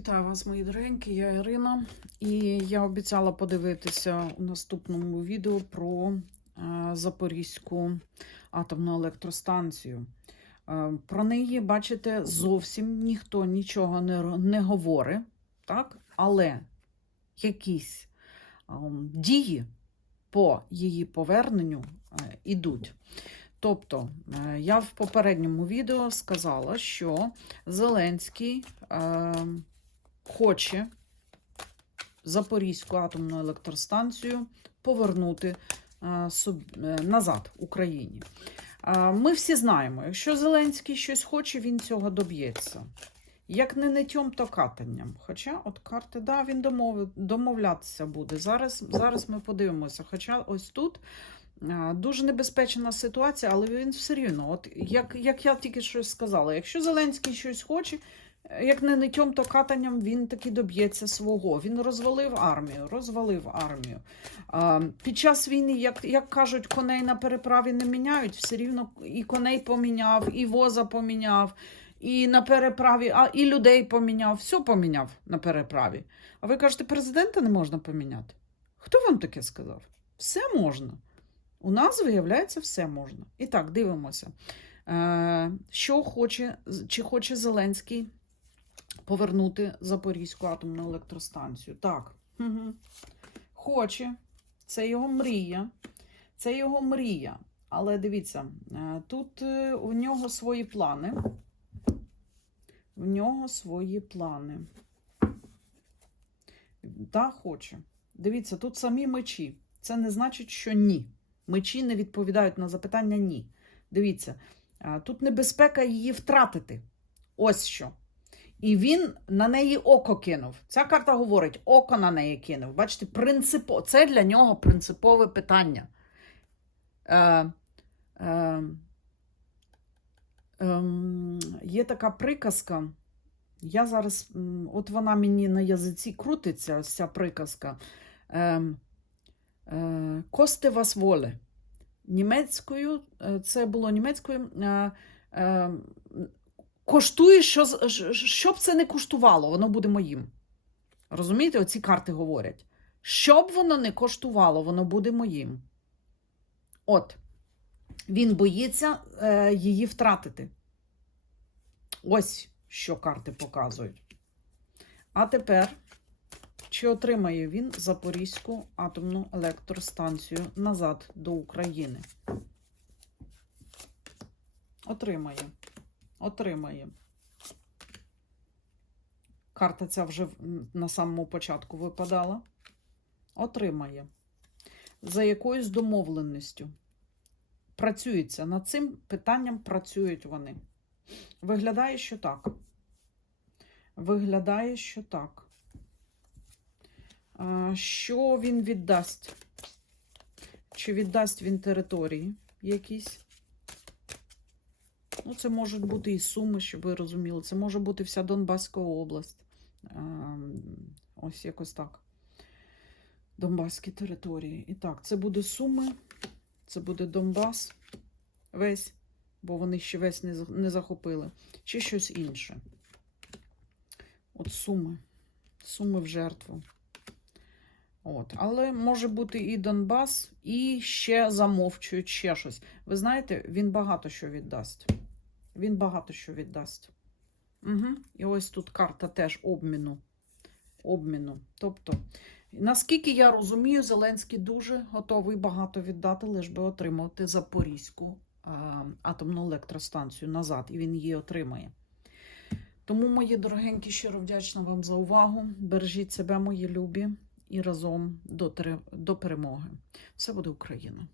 Вітаю вас, мої дорогенькі, я Ірина, і я обіцяла подивитися у наступному відео про е, Запорізьку атомну електростанцію. Е, про неї, бачите, зовсім ніхто нічого не, не говорить, так? але якісь ем, дії по її поверненню е, ідуть. Тобто, е, я в попередньому відео сказала, що Зеленський е, хоче Запорізьку атомну електростанцію повернути е, е, назад Україні. Ми всі знаємо, якщо Зеленський щось хоче, він цього доб'ється. Як не нитьом, то катанням. Хоча, от карти, да, він домов... домовлятися буде. Зараз, зараз ми подивимося. Хоча ось тут е, дуже небезпечна ситуація, але він все рівно. От як, як я тільки щось сказала, якщо Зеленський щось хоче, як не нитьом, то катанням він таки доб'ється свого. Він розвалив армію, розвалив армію. А, під час війни, як, як кажуть, коней на переправі не міняють, все рівно і коней поміняв, і воза поміняв, і на переправі, а і людей поміняв, все поміняв на переправі. А ви кажете, президента не можна поміняти? Хто вам таке сказав? Все можна. У нас, виявляється, все можна. І так, дивимося. Е, що хоче, чи хоче Зеленський повернути Запорізьку атомну електростанцію? Так. Угу. Хоче. Це його мрія. Це його мрія. Але дивіться, е, тут е, у нього свої плани. В нього свої плани. Так, хоче. Дивіться, тут самі мечі. Це не значить, що ні. Мечі не відповідають на запитання ні. Дивіться, тут небезпека її втратити. Ось що. І він на неї око кинув. Ця карта говорить, око на неї кинув. Бачите, принципо... це для нього принципове питання. Е, е, ем, є така приказка. Я зараз, от вона мені на язиці крутиться, ось ця приказка. Ем, е, Кости вас воле. Німецькою, е, це було німецькою. Е, е, коштує, що, що б це не коштувало, воно буде моїм. Розумієте, оці карти говорять. Що б воно не коштувало, воно буде моїм. От, він боїться е, її втратити. Ось що карти показують. А тепер, чи отримає він Запорізьку атомну електростанцію назад до України? Отримає. Отримає. Карта ця вже на самому початку випадала. Отримає. За якоюсь домовленістю. Працюється. Над цим питанням працюють вони. Виглядає, що так. Виглядає, що так. Що він віддасть? Чи віддасть він території якісь? Ну, це можуть бути і Суми, щоб ви розуміли. Це може бути вся Донбаська область. Ем, Ось якось так. Донбаські території. І так, це буде Суми, це буде Донбас весь, бо вони ще весь не, не захопили, чи щось інше. От Суми. Суми в жертву. От. Але може бути і Донбас, і ще замовчують ще щось. Ви знаєте, він багато що віддасть. Він багато що віддасть. Угу. І ось тут карта теж обміну. Обміну. Тобто, наскільки я розумію, Зеленський дуже готовий багато віддати, лиш би отримати Запорізьку а, атомну електростанцію назад, і він її отримає. Тому, мої дорогенькі, щиро вдячна вам за увагу. Бережіть себе, мої любі, і разом до, до перемоги. Все буде Україна!